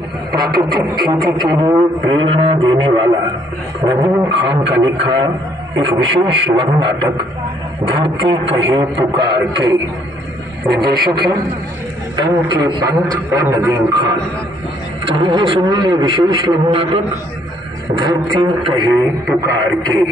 प्राकृतिक खेती के लिए प्रेरणा देने वाला नदीम खान का लिखा एक विशेष लघु नाटक धरती कहे पुकार के। निर्देशक हैं M.K. पंत और नदीम खान। तो ये सुनिए ये विशेष लघु नाटक धरती कहे पुकार के।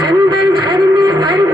जंगल झरने पर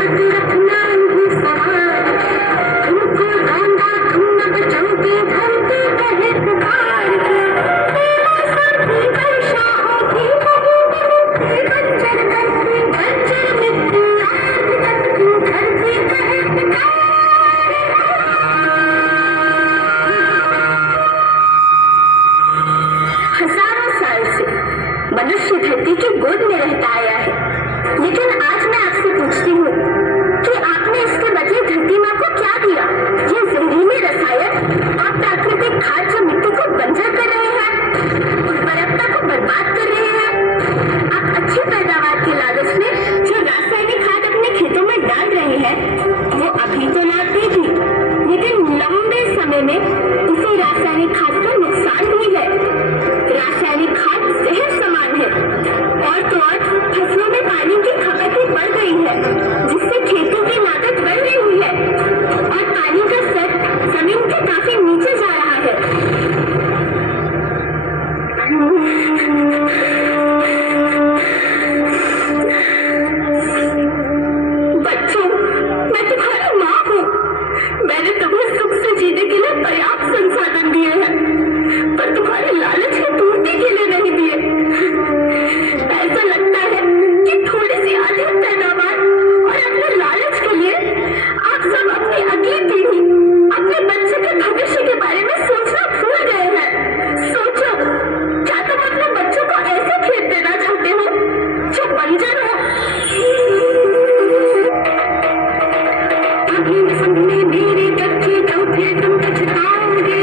अभी न समझे मेरे बच्चे तो फिर तुम पछताओगे।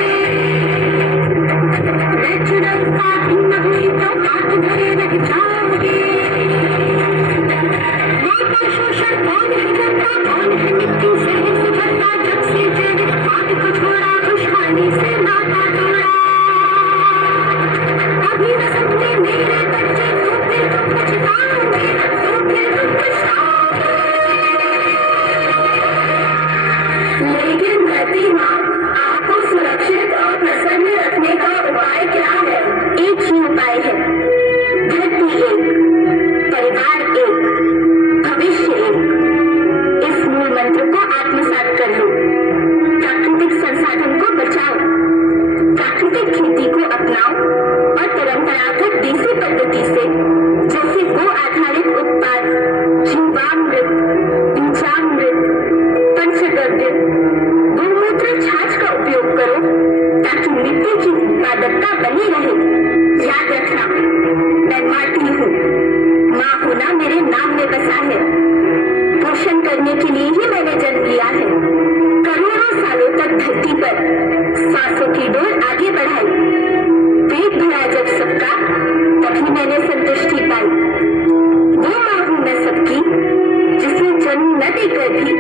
नेचुरल साथी न हुई तो हाथ धरे रह जाओगे। माँ का शोषण कौन है करता, कौन है मिट्टी से है सुभरता, जब से जैविक खाद को छोड़ा खुशहाली से नाता तोड़ा। अभी न समझे मेरे बच्चे तो फिर तुम पछताओगे, तो फिर तुम पछताओगे। लेकिन धरती माँ, आपको सुरक्षित और प्रसन्न रखने का उपाय क्या है? एक ही उपाय है, धरती एक, परिवार एक, भविष्य एक। इस मूल मंत्र को आत्मसात कर लो। प्राकृतिक संसाधन को बचाओ, प्राकृतिक खेती को अपनाओ और परंपरागत देसी पद्धति से जैसे गो आधारित उत्पाद, जीवामृत, बीजामृत, पंचगव्य, गोमूत्र छाछ का उपयोग करो ताकि मिट्टी की उत्पादकता बनी रहे। याद रखना, मैं माटी हूँ, माँ होना मेरे नाम में बसा है। पोषण करने के लिए ही मैंने जन्म लिया है। करोड़ों सालों तक धरती पर सांसों की डोर आगे बढ़ाई। पेट भरा जब सबका, तभी मैंने संतुष्टि पाई। वो माँ हूँ मैं सबकी, जिसने जन्म न देकर भी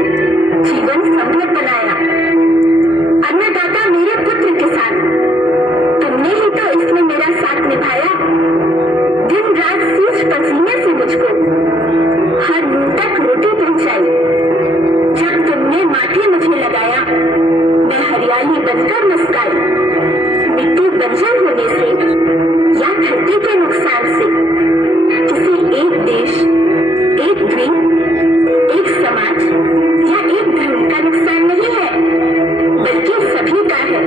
जीवन संभव बनाया। अन्नदाता मेरे पुत्र किसान, तुमने ही तो इसमें मेरा साथ निभाया। दिन रात सींच पसीने से मुझको हर मुंह तक रोटी पहुंचाई। जब तुमने माथे मुझे लगाया, मैं हरियाली बनकर मुस्काई। मिट्टी बंजर होने से या धरती के नुकसान से किसी एक देश, एक द्वीप, एक समाज या एक धर्म का नुकसान नहीं है, बल्कि सभी का है,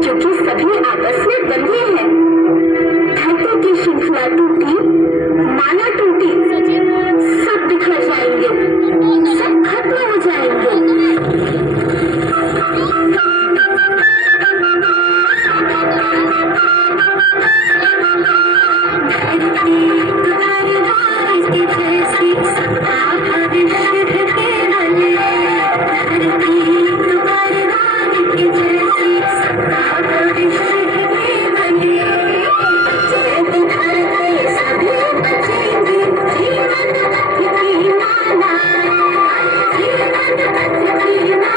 क्योंकि सभी आपस में बंधे हैं। धरती की श्रृंखला टूटी, माला टूटी, सब बिखर जाएंगे, सब खत्म हो जाएंगे। जीवन